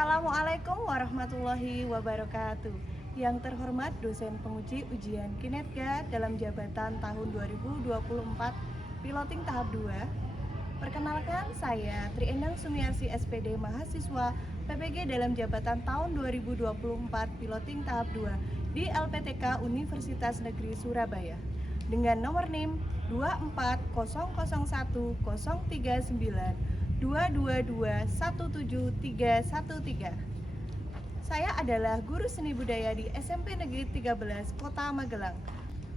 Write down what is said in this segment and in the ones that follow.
Assalamualaikum warahmatullahi wabarakatuh. Yang terhormat dosen penguji ujian kinerja dalam jabatan tahun 2024 piloting tahap 2. Perkenalkan, saya Tri Endang Sumiarsi SPD mahasiswa PPG dalam jabatan tahun 2024 piloting tahap 2 di LPTK Universitas Negeri Surabaya dengan nomor NIM 24001-039 222-17313. Saya adalah guru seni budaya di SMP Negeri 13 Kota Magelang.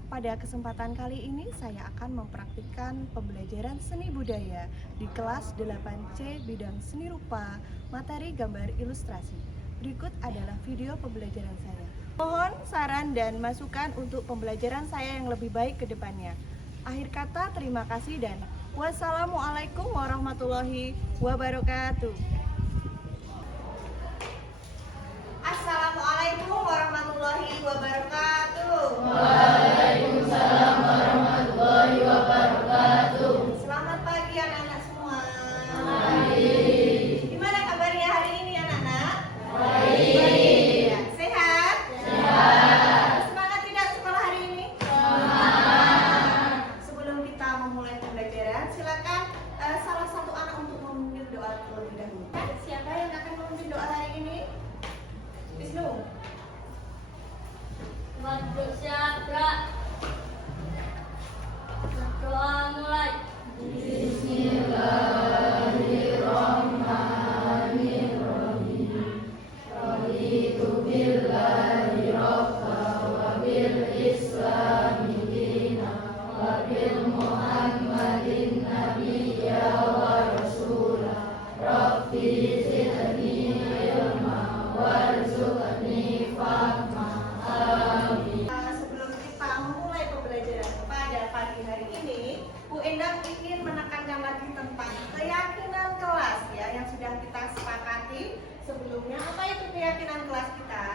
Pada kesempatan kali ini saya akan mempraktikkan pembelajaran seni budaya di kelas 8C bidang seni rupa, materi gambar ilustrasi. Berikut adalah video pembelajaran saya. Mohon saran dan masukan untuk pembelajaran saya yang lebih baik ke depannya. Akhir kata, terima kasih dan wassalamualaikum warahmatullahi wabarakatuh. Assalamualaikum warahmatullahi wabarakatuh. Waalaikumsalam warahmatullahi wabarakatuh. Selamat pagi anak-anak semua. Baik. Gimana kabarnya hari ini anak-anak? Baik. Ya, sehat? Sehat. Semangat tidak sekolah hari ini? Semangat. Sebelum kita memulai pembelajaran, silakan salah satu anak untuk memimpin doa terlebih dahulu. Siapa yang akan memimpin doa hari ini? Wisnu. Berdoa. Berdoa mulai. Bismillahirrahmanirrahim. Raditu billahi rabba wa bil islami dina wa bil muhammadin nabiyya wa rasula. Rabbi zidni ilma warzuqni fahma. Amin. Sebelum kita memulai pembelajaran pada pagi hari ini, Bu Endang ingin menekankan lagi tentang keyakinan kelas ya yang sudah kita sepakati sebelumnya. Apa itu keyakinan kelas kita?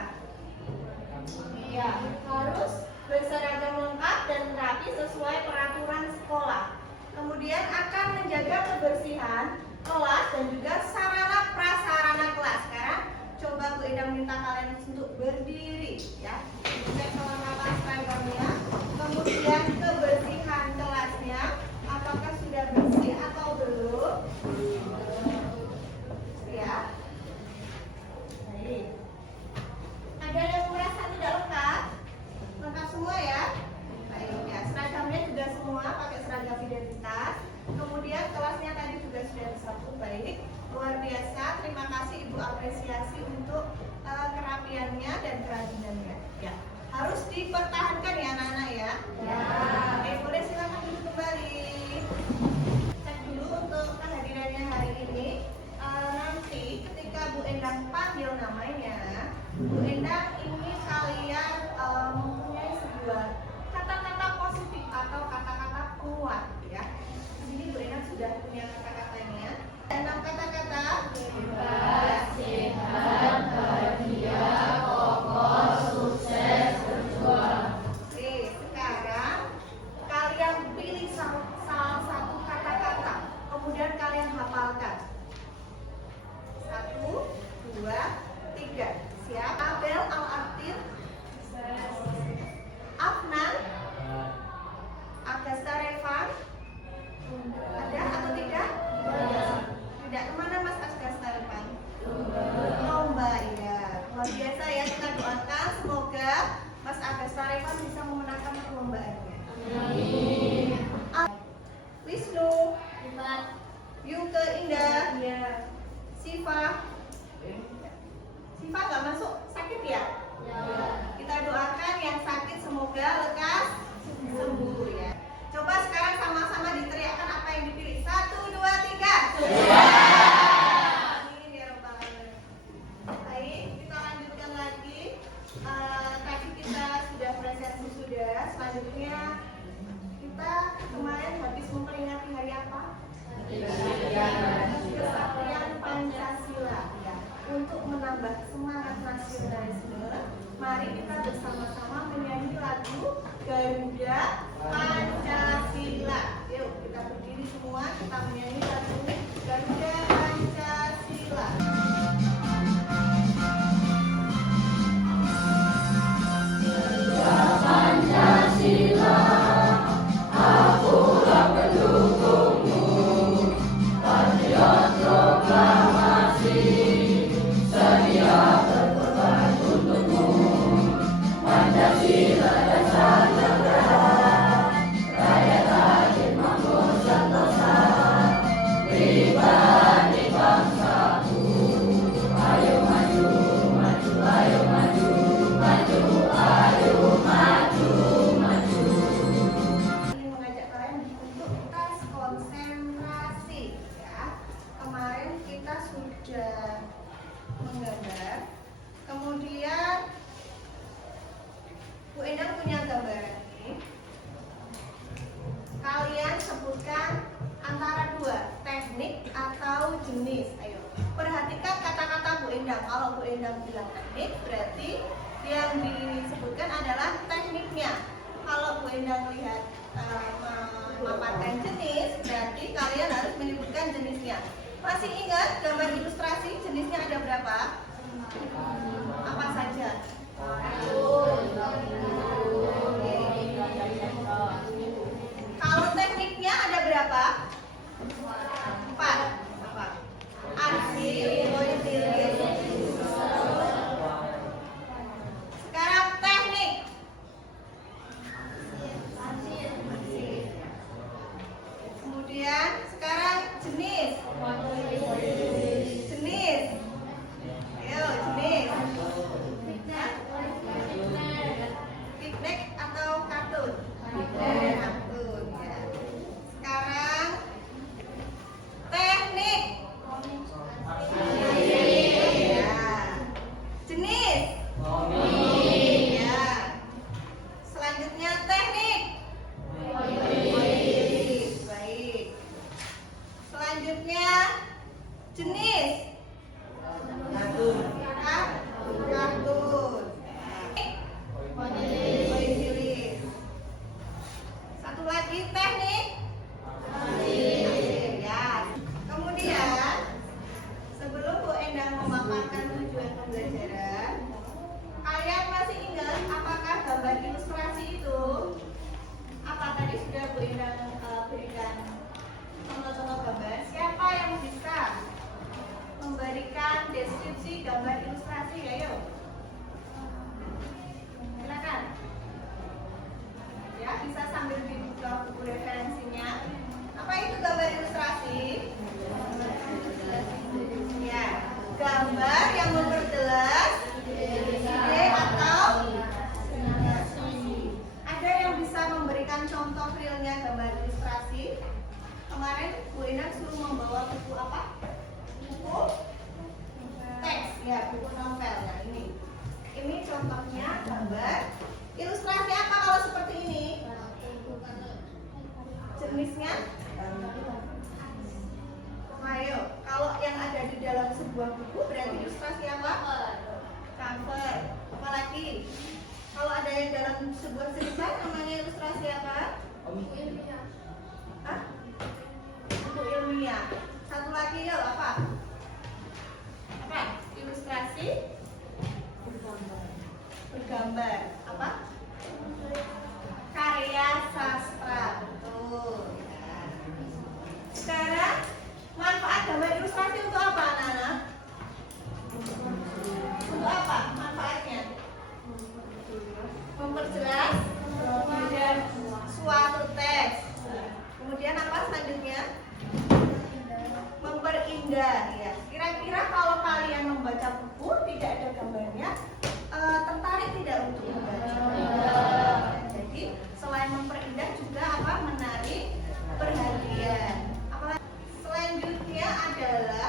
Iya, harus berseragam lengkap dan rapi sesuai peraturan sekolah. Kemudian akan menjaga kebersihan kelas dan juga sarana prasarana kelas. Sekarang coba Bu Endang minta kalian untuk berdiri ya. Cek kelengkapan seragamnya, kemudian kebersihan kelasnya, apakah sudah bersih atau belum? Ya. Baik. Ada yang merasa tidak lengkap? Lengkap semua ya? Baik ya. Seragamnya juga semua pakai seragam identitas. Kemudian kelasnya tadi juga sudah disatu. Baik. Luar biasa. Terima kasih Ibu apresiasi untuk kerapiannya dan kerajinannya. Ya. Harus dipertahankan ya anak-anak ya. Ya. Oke, boleh silakan duduk kembali. Cek dulu untuk kehadirannya hari ini. Nanti ketika Bu Endang panggil namanya, Bu Endang ingin kalian mempunyai sebuah kata-kata positif atau kata-kata kuat ya. Jadi Bu Endang sudah punya kata-katanya. 6 kata-kata. Bebas, sehat, bahagia, kokoh, sukses, berjuang. Oke, sekarang kalian pilih salah satu kata-kata, kemudian kalian hafalkan. 1, 2, 3. Siap? Abel Al-Artil, Afnan, Agasta Revan, ada atau tidak? Tidak. Kemana Mas Agasta Revan? Lomba, ya. Luar biasa ya, kita doakan semoga Mas Agasta Revan bisa memenangkan perlombaannya. Amin. Wisnu, Empat. Yuke Indah, Ya. Siva. Siva nggak masuk, sakit ya? Ya. Kita doakan yang sakit semoga lekas sembuh ya. Coba sekarang sama-sama diteriakkan apa yang dipilih. 1, 2, 3. Amin ya rabbal alamin. Baik, kita lanjutkan lagi. Tadi kita sudah presentasi sudah. Selanjutnya kita kemarin habis memperingati hari apa? Kesaktian Pancasila ya. Untuk menambah semangat nasionalisme, mari kita bersama-sama menyanyi lagu Garuda Pancasila. Yuk kita berdiri semua, kita menyanyi lagu Garuda Pancasila. kalian harus menyebutkan jenisnya. Masih ingat gambar ilustrasi jenisnya ada berapa? Apa saja? Kalau tekniknya ada berapa? 4. Apa? Arsip, pointilis. Sekarang teknik. Kemudian sekarang jenis. Jenis. Ayo, jenis. Piknik atau kartun? Kartun, ya. Sekarang teknik. Ya. Jenis. Ya. Selanjutnya teknik. Baik. Selanjutnya jenis. Kartun. Pointilis. Satu lagi teknik. Ya. Kemudian sebelum Bu Endang memaparkan tujuan pembelajaran, kalian masih ingat apakah gambar ilustrasi itu apa tadi sudah Bu Endang berikan contoh-contoh gambar? Siapa yang bisa memberikan deskripsi gambar ilustrasi? Ayo, silakan. Ya, bisa sambil dibuka buku referensinya. Apa itu gambar ilustrasi? Ya, gambar yang memperjelas ide atau ada yang bisa memberikan contoh realnya gambar ilustrasi? Kemarin Bu Endang suruh membawa buku apa? Buku teks, ya, buku novel. Nah, ini contohnya gambar ilustrasi apa kalau seperti ini? Jenisnya? Ayo, kalau yang ada di dalam sebuah buku berarti ilustrasi apa? Cover. Apalagi? Kalau ada yang dalam sebuah cerita namanya ilustrasi apa? Hah? Buku ilmiah. Satu lagi yuk, apa? Apa? Ilustrasi bergambar. Apa? Karya sastra. Betul. Sekarang manfaat gambar ilustrasi untuk apa, anak-anak? Untuk apa manfaatnya? Memperjelas suatu teks. Kemudian apa selanjutnya? Memperindah, ya. Kira-kira kalau kalian membaca buku tidak ada gambarnya, tertarik tidak untuk membaca? Jadi selain memperindah juga apa? Menarik perhatian. Apalagi selanjutnya adalah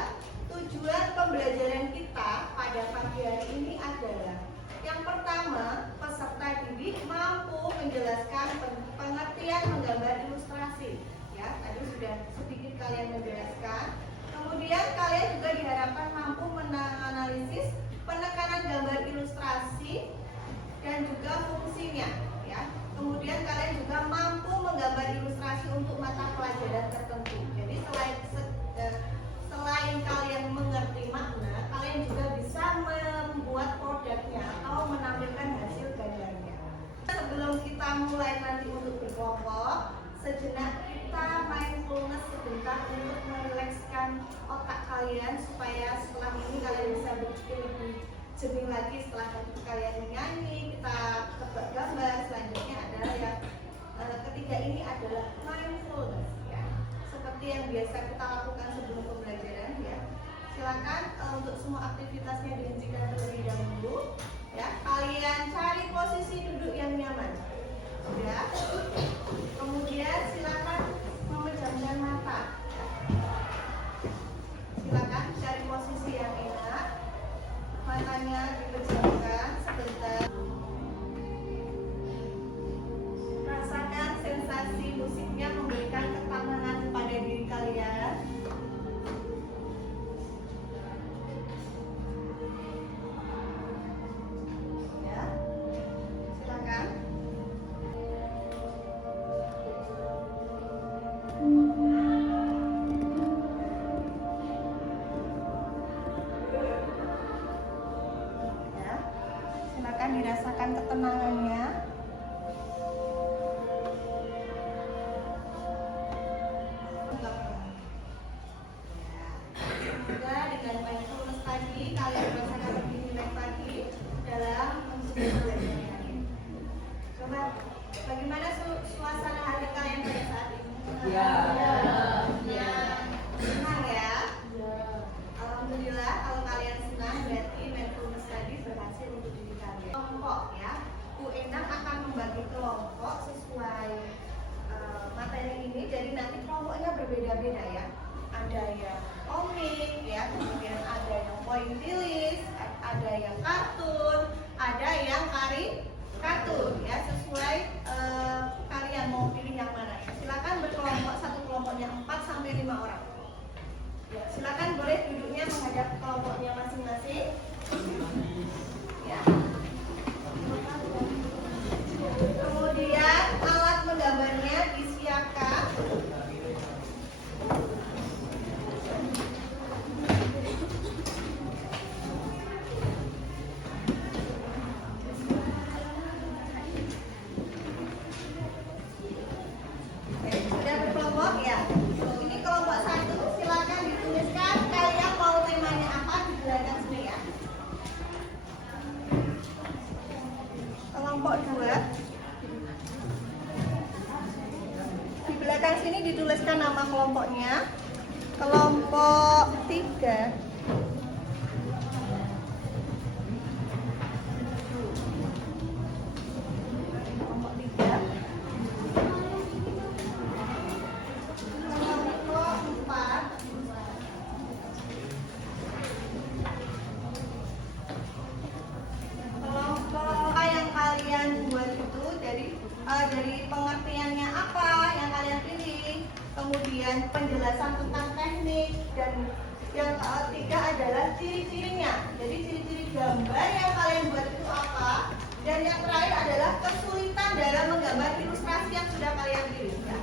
tujuan pembelajaran kita pada pagi hari ini adalah yang pertama, peserta didik mampu menjelaskan pengertian menggambar ilustrasi. Ya, tadi sudah sedikit kalian menjelaskan. Kemudian kalian juga diharapkan mampu menganalisis penekanan gambar ilustrasi dan juga fungsinya. Ya. Kemudian kalian juga mampu menggambar ilustrasi untuk mata pelajaran tertentu. Jadi selain kalian mengerti makna, kalian juga bisa membuat produknya atau menampilkan hasil gambarnya. Sebelum kita mulai nanti untuk berkelompok, sejenak kita mindfulness sebentar untuk merilekskan otak kalian supaya setelah ini kalian bisa berpikir lebih jernih lagi. Setelah kalian menyanyi, kita tebak gambar. Selanjutnya adalah yang ketiga ini adalah mindfulness, ya. Seperti yang biasa kita lakukan sebelum pembelajaran, ya. Silakan untuk semua aktivitasnya dihentikan terlebih dahulu, ya. Kalian cari posisi duduk yang nyaman, ya. Kemudian silakan memejamkan mata. Silakan cari posisi yang enak, matanya dipejamkan sebentar. Rasakan sensasi musiknya memberikan ketenangan pada diri kalian. Ya, silakan. Bagaimana suasana hati kalian pada saat ini? Ya. Ya. Senang ya? Alhamdulillah, kalau kalian senang berarti mindfulness tadi berhasil untuk diri kalian. Kelompok ya, Bu Endang akan membagi kelompok sesuai materi ini. Jadi nanti kelompoknya berbeda-beda ya. Ada yang komik ya, kemudian ada yang pointillis, ada yang kartun, ada yang kartun ya, sesuai kalian mau pilih yang mana ya. Silakan berkelompok, satu kelompoknya 4 sampai 5 orang. Ya, silakan boleh duduknya menghadap kelompoknya masing-masing. Ya. Kemudian alat menggambarnya disiapkan. Oke, sudah berkelompok ya. Ini kelompok 1, silakan dituliskan kalian mau temanya apa di belakang sini ya. Kelompok 2, di belakang sini dituliskan nama kelompoknya. Kelompok 3, kelompok 3, kelompok 4, kelompok yang kalian buat itu dari pengertiannya apa yang kalian pilih, kemudian penjelasan tentang teknik, dan yang ketiga adalah ciri-cirinya. Jadi ciri-ciri gambar yang kalian buat itu apa, dan yang terakhir adalah kesulitan dalam menggambar ilustrasi yang sudah kalian pilih ya,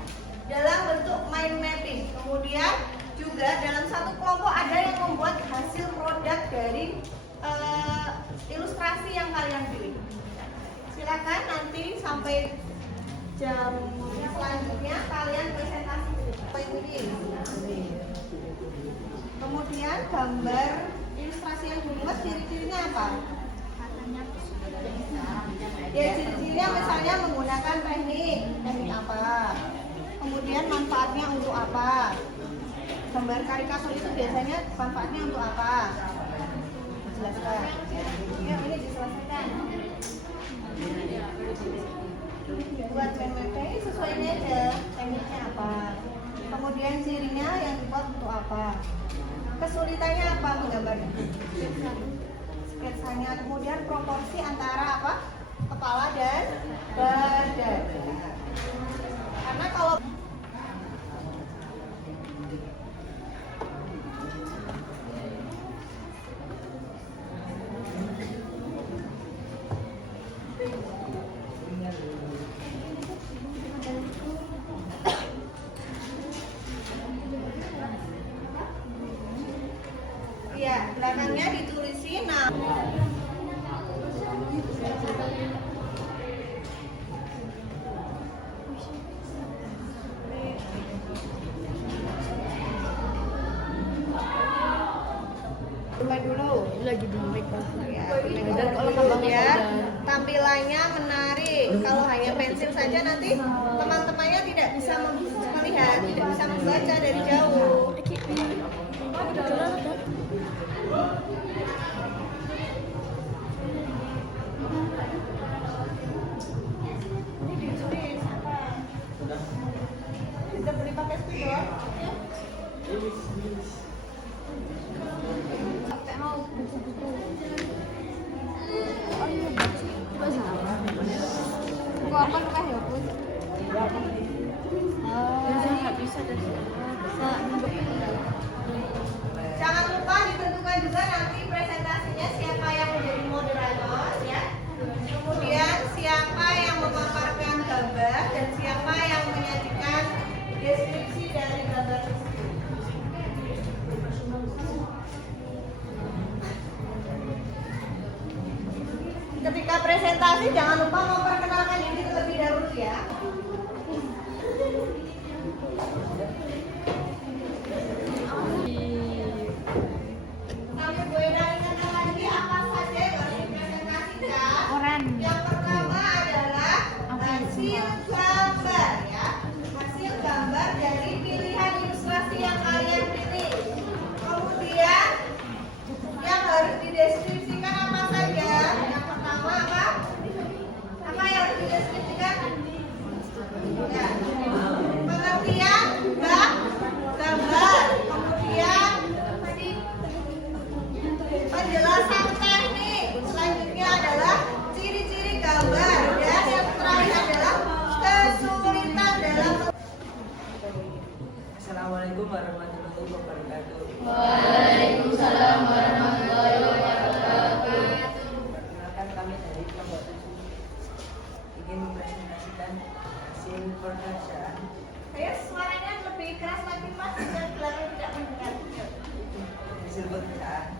dalam bentuk mind mapping. Kemudian juga dalam satu kelompok ada yang membuat hasil produk dari ilustrasi yang kalian pilih. Silakan nanti sampai jam selanjutnya kalian presentasi ini. Kemudian gambar ilustrasi yang dibuat ciri-cirinya apa? Ya, ciri-cirinya misalnya menggunakan teknik apa? Kemudian manfaatnya untuk apa? Gambar karikatur itu biasanya manfaatnya untuk apa? Dijelaskan. Ya, ini diselesaikan. Buat PPT sesuai ini aja, tekniknya apa, kemudian cirinya yang dibuat untuk apa, kesulitannya apa menggambar sketsanya, kemudian proporsi antara apa, kepala dan badan. Karena kalau ya, belakangnya ditulisin dulu Lagi di make ya, kemudian tampilannya menarik. Kalau hanya pensil saja nanti teman-temannya tidak bisa melihat, tidak bisa membaca dari jauh. Ini ditulis apa? Bisa beli pakai spidol? Sampai mau buku-buku. Oh iya, buku apa kah ya, Bun? Nggak bisa deh. Jangan lupa ditentukan juga nanti presentasinya siapa yang menjadi moderator ya. Kemudian siapa yang memaparkan gambar dan siapa yang menyajikan deskripsi dari gambar tersebut. Ketika presentasi jangan lupa memperkenalkan diri terlebih dahulu ya. Kami Bu Endang ingatkan lagi apa saja yang harus dipresentasikan. Yang pertama adalah hasil gambar ya. Hasil gambar dari pilihan ilustrasi yang kalian pilih. Kemudian yang harus dideskripsikan apa saja? Yang pertama apa? Apa yang harus dideskripsikan? Ya. Pengertian gambar. Kemudian penjelasan teknik. Selanjutnya adalah ciri-ciri gambar. Dan yang terakhir adalah kesulitan dalam. Assalamualaikum warahmatullahi wabarakatuh. Waalaikumsalam warahmatullahi wabarakatuh. Perkenalkan kami dari kelompok 7 ingin mempresentasikan hasil pekerjaan. Ayo suaranya lebih keras lagi Mas, dan belakang tidak mendengar. Hasil pekerjaan.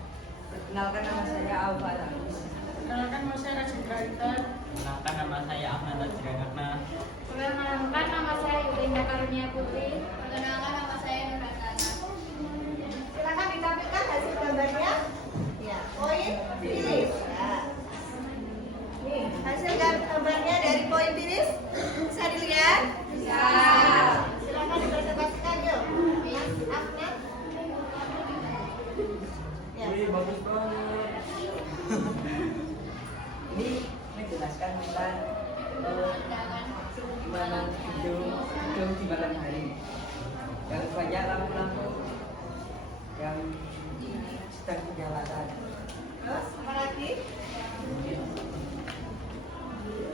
Perkenalkan nama saya Alfa Tangis. Perkenalkan nama saya Rajin Graitan. Kenalkan nama saya Ahmad Ajragakna. Perkenalkan nama saya Yulinda Karunia Putri. Perkenalkan nama saya Nurhatana. Silakan ditampilkan hasil gambarnya. Ya, poin pilih. Ya. Nih, hasil gambarnya dari poin pilih. Bisa dilihat? Bisa. Silakan dipresentasikan yuk. Mas Ahmad. Ya. Wih, bagus banget. Ini menjelaskan tentang gimana hidup di malam hari. Yang banyak lampu-lampu yang sedang berjalan. Terus apa lagi?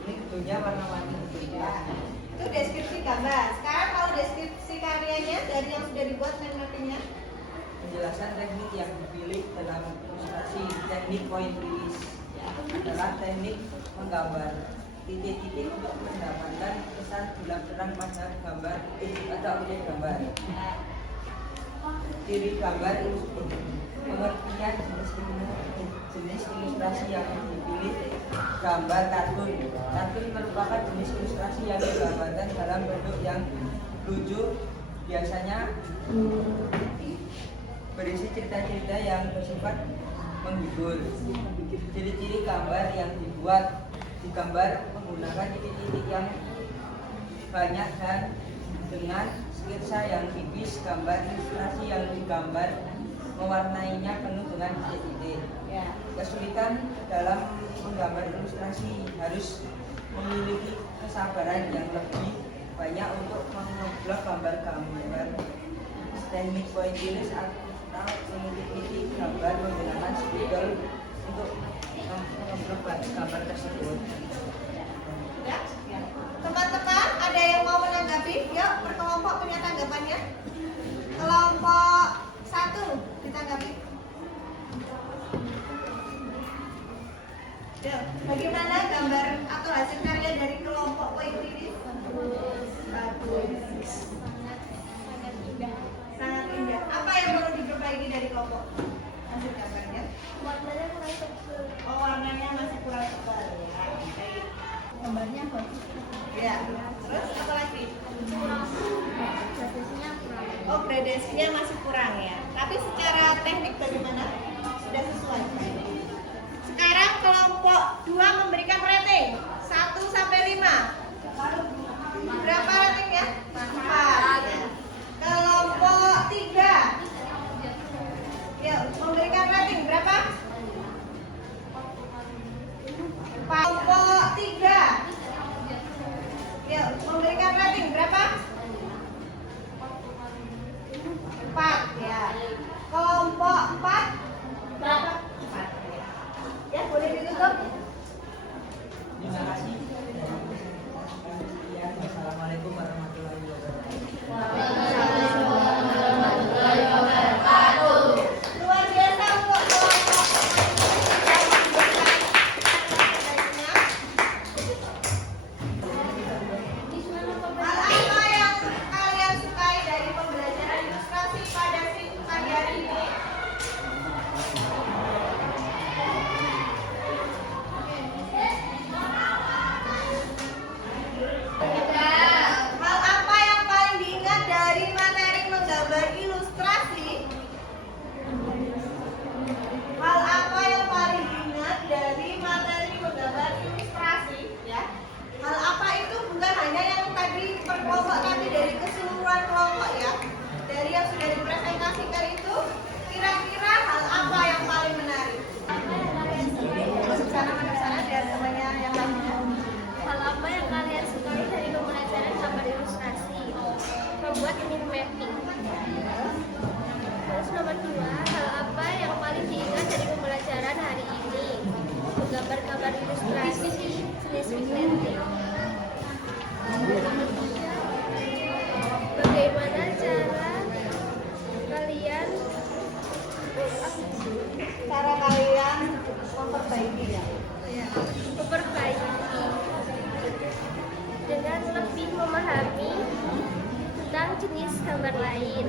Ini gedungnya warna-warni berlimpah. Itu deskripsi gambar. Sekarang kalau deskripsi karyanya dari yang sudah dibuat mind mappingnya. Penjelasan teknik yang dipilih dalam ilustrasi teknik poin rilis adalah teknik menggambar titik-titik untuk mendapatkan kesan gelap terang pada gambar atau objek gambar. Ciri gambar pengertian jenis ilustrasi yang dipilih gambar kartun. Kartun merupakan jenis ilustrasi yang digambarkan dalam bentuk yang lucu, biasanya berisi cerita-cerita yang bersifat menghibur. Ciri-ciri gambar yang dibuat digambar menggunakan titik-titik yang banyak dan dengan sketsa yang tipis. Gambar ilustrasi yang digambar mewarnainya penuh dengan titik-titik. Ya. Kesulitan dalam menggambar ilustrasi harus memiliki kesabaran yang lebih banyak untuk mengeblok gambar-gambar. Teknik point rilis atau mengikuti gambar menggunakan spidol untuk mengeblok gambar tersebut. Ya. Ya. Teman-teman, ada yang mau menanggapi? Yuk, berkelompok punya tanggapannya. Kelompok 1 ditanggapi. Yuk, bagaimana gambar atau hasil karya dari kelompok poin rilis? Bagus. Sangat indah. Apa yang perlu diperbaiki dari kelompok hasil gambarnya? Warnanya kurang tebal. Oh, warnanya masih kurang tebal ya. Baik. Gambarnya bagus. Ya. Terus apa lagi? Gradasinya kurang. Oh, gradasinya masih kurang ya. Tapi secara teknik bagaimana? Sudah sesuai. Sekarang kelompok 2 memberikan rating 1 sampai 5. Berapa ratingnya? 4. Ya. Kelompok 3. Yuk, memberikan rating berapa? 4. Kelompok 3. Yuk, memberikan rating berapa? 4 ya. Kelompok 4 berapa? 4 ya. Ya, boleh ditutup. Terima kasih. Wassalamualaikum warahmatullahi wabarakatuh. Luar biasa untuk kelompok. Hal apa yang kalian sukai dari pembelajaran ilustrasi pada pagi hari ini? kelompok tapi dari keseluruhan kelompok ya. Dari yang sudah dipresentasikan itu, kira-kira hal apa yang paling menarik? Masuk sana, biar semuanya yang lainnya. Hal apa yang kalian sukai dari pembelajaran gambar ilustrasi? Membuat mini mapping. Terus nomor 2, hal apa yang paling diingat dari pembelajaran hari ini? Menggambar-gambar ilustrasi jenis pigmenting. Bagaimana cara kalian Memperbaiki ya. memperbaiki dengan lebih memahami tentang jenis gambar lain?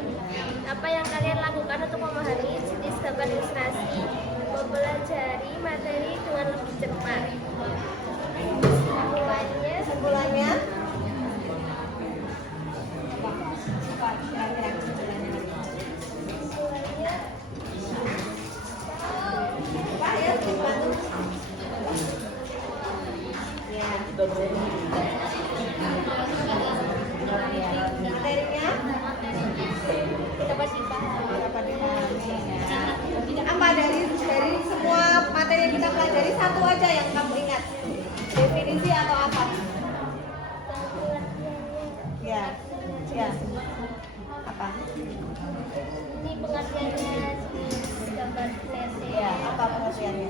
Apa yang kalian lakukan untuk memahami jenis gambar ilustrasi? Mempelajari materi dengan lebih cepat. Kesimpulannya materinya apa dari semua materi yang kita pelajari satu aja yang kamu ingat, definisi atau apa? Ya apa? Ini pengertiannya jenis gambar pigmenting. Ya apa pengertiannya?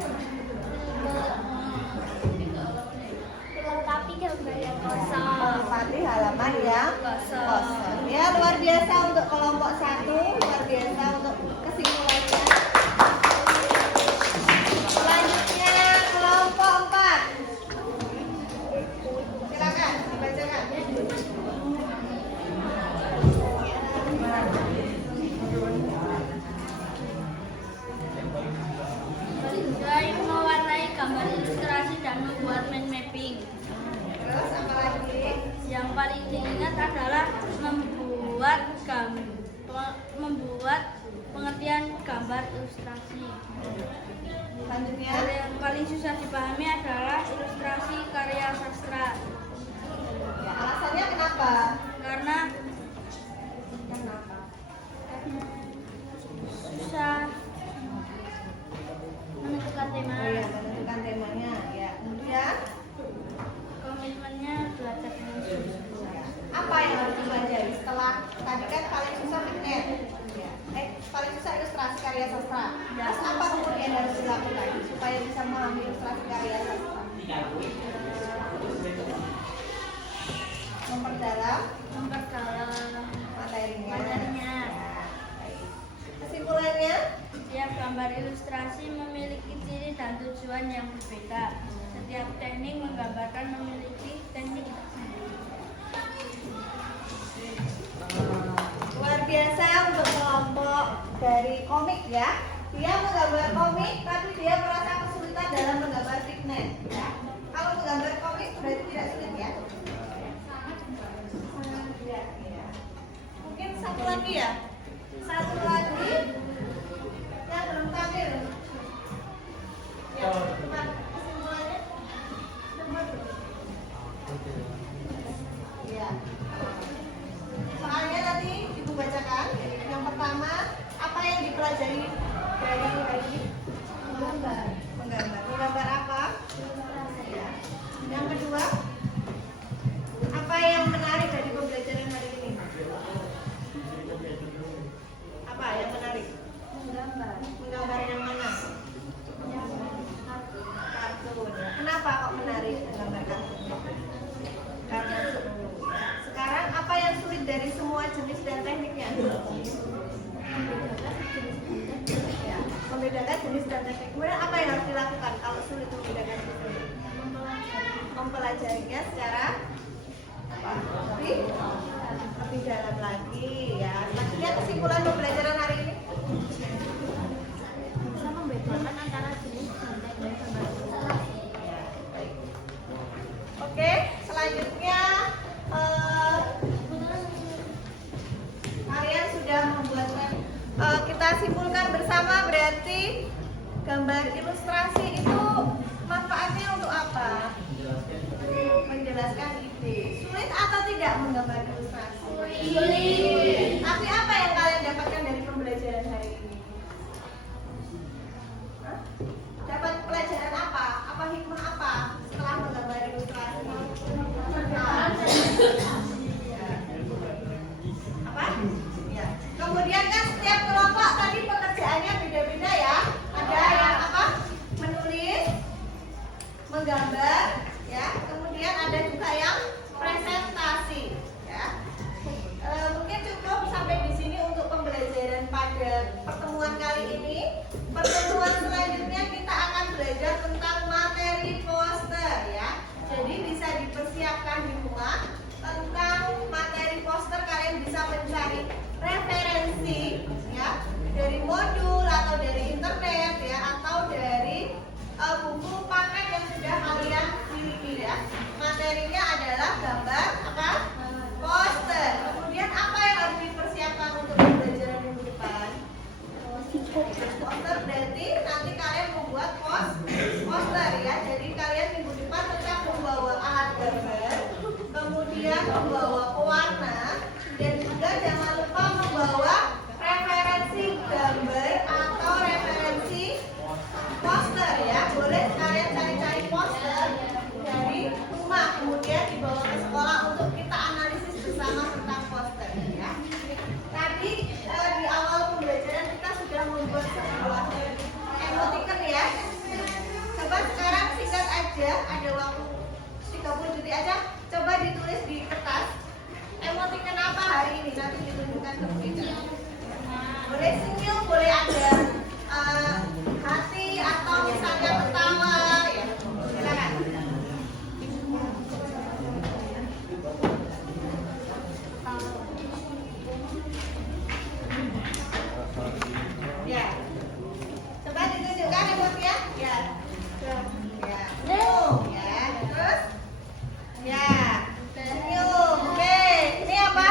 Melengkapi gambar yang kosong. Melengkapi halaman yang kosong. Ya luar biasa untuk kelompok 1, luar biasa untuk kesimpulannya. Selanjutnya kelompok 4. Silakan dibacakan. Selain mewarnai gambar ilustrasi dan membuat mind mapping, Terus apa lagi? yang paling diingat adalah membuat pengertian gambar ilustrasi. Selanjutnya Hal yang paling susah dipahami adalah ilustrasi karya sastra, ya, alasannya kenapa? karena susah menentukan tema. Oh iya, menentukan temanya ya. Kemudian Komitmennya belajar khusus. apa yang harus dipelajari setelah tadi kan paling susah pigment ya. Paling susah ilustrasi karya sastra. Terus apa kemudian harus dilakukan supaya bisa memahami ilustrasi karya sastra? Memperdalam materinya. Materinya. Baik. Kesimpulannya Setiap gambar ilustrasi memiliki ciri dan tujuan yang berbeda. Setiap teknik menggambarkan memiliki teknik tersendiri. luar biasa untuk kelompok dari komik ya. Dia menggambar komik tapi dia merasa kesulitan dalam menggambar pigment ya. Kalau menggambar komik berarti tidak sulit ya. Ya. Mungkin satu lagi ya. Satu lagi yang belum tampil. Ya, teman kesimpulannya. Ya. Soalnya tadi Ibu bacakan. Yang pertama, apa yang dipelajari dari hari ini? Menggambar. Menggambar apa? Ya. Yang kedua, apa yang menarik dari pembelajaran hari ini? Apa yang menarik? Menggambar. Menggambar yang mana? Kartun. Kenapa kok menarik menggambar kartun? Karena sekarang apa yang sulit dari semua jenis dan tekniknya? Ya, membedakan jenis dan teknik. Kemudian apa yang harus dilakukan kalau sulit membedakan jenis? Mempelajarinya secara apa? Lebih dalam lagi ya. Selanjutnya kesimpulan pembelajaran hari ini. Bisa membedakan antara jenis dan teknik gambar ilustrasi. Oke, selanjutnya kalian sudah membuatkan kita simpulkan bersama berarti gambar ilustrasi itu manfaatnya untuk apa? Menjelaskan ide. Sulit atau tidak? tidak menggambar ilustrasi? Sulit. Tapi apa yang kalian dapatkan dari pembelajaran hari ini? Hah? Dapat pelajaran apa? Apa hikmah apa setelah menggambar ilustrasi? Apa? Ya. Kemudian kan setiap kelompok tadi pekerjaannya beda-beda ya. Ada yang apa? Menulis, menggambar, ya. Kemudian ada juga yang presentasi, ya. Mungkin cukup sampai di sini untuk pembelajaran pada pertemuan kali ini. Pertemuan selanjutnya kita akan belajar tentang materi poster, ya. Jadi bisa dipersiapkan di rumah tentang materi poster. Kalian bisa mencari referensi, ya, dari modul atau dari internet, ya, atau dari buku paket yang sudah kalian miliki, ya. Materinya adalah gambar apa? Poster. Kemudian apa yang harus dipersiapkan untuk pembelajaran minggu depan? Poster berarti nanti kalian membuat poster, ya. Jadi kalian minggu depan tetap membawa alat gambar, kemudian membawa pewarna, dan juga jangan lupa membawa referensi gambar atau referensi poster, ya. Boleh kalian cari-cari poster dari rumah, kemudian dibawa ke sekolah untuk kita analisis bersama tentang poster, ya. Tadi di awal pembelajaran kita sudah membuat sebuah emoticon, ya. Coba sekarang singkat aja, ada waktu 30 detik aja. Coba ditulis di kertas. Emoticon apa hari ini? Nanti ditunjukkan ke kita. Boleh senyum, boleh ada hati atau misalnya ketawa, ya. Silakan. Ya. Coba ditunjukkan emosinya. Ya. Ya. Senyum, ya. Terus? Ya. Senyum. Oke. Ini apa?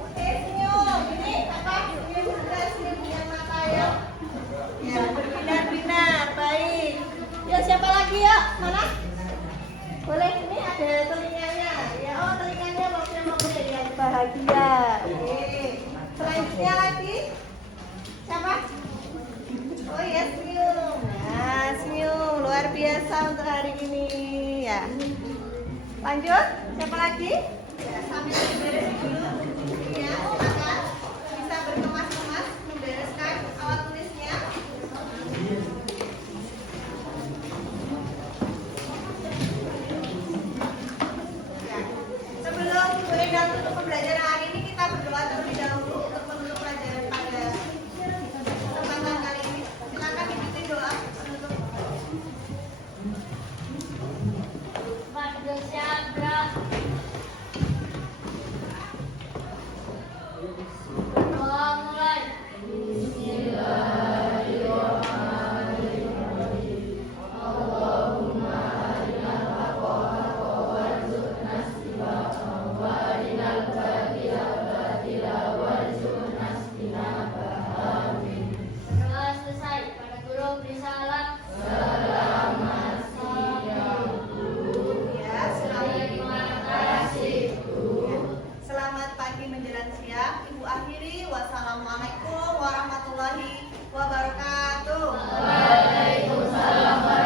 Oke, senyum. Ini apa? Senyum juga, senyum dengan mata, ya. Ya, berbinar-binar. Baik. Yuk, siapa lagi, yuk? Mana? Boleh, ini ada telinganya. Ya, oh, telinganya mau menjadi yang bahagia. Oke. Selanjutnya lagi. Siapa? Oh iya, senyum. Nah, senyum. Luar biasa untuk hari ini, ya. Lanjut, siapa lagi? Ya, sambil beres dulu. Ya, silakan. Bisa berkemas-kemas membereskan alat tulisnya. Ya. Sebelum Bu Enda tutup pembelajaran hari ini, kita berdoa terlebih dahulu untuk menutup pelajaran pada kesempatan kali ini. Silakan ikuti doa penutup. Doa mulai. Doa selesai. Pada guru beri salam. Ya, Terima kasih. selamat pagi menjelang siang. Ibu akhiri. Wassalamualaikum warahmatullahi wabarakatuh. Waalaikumsalam.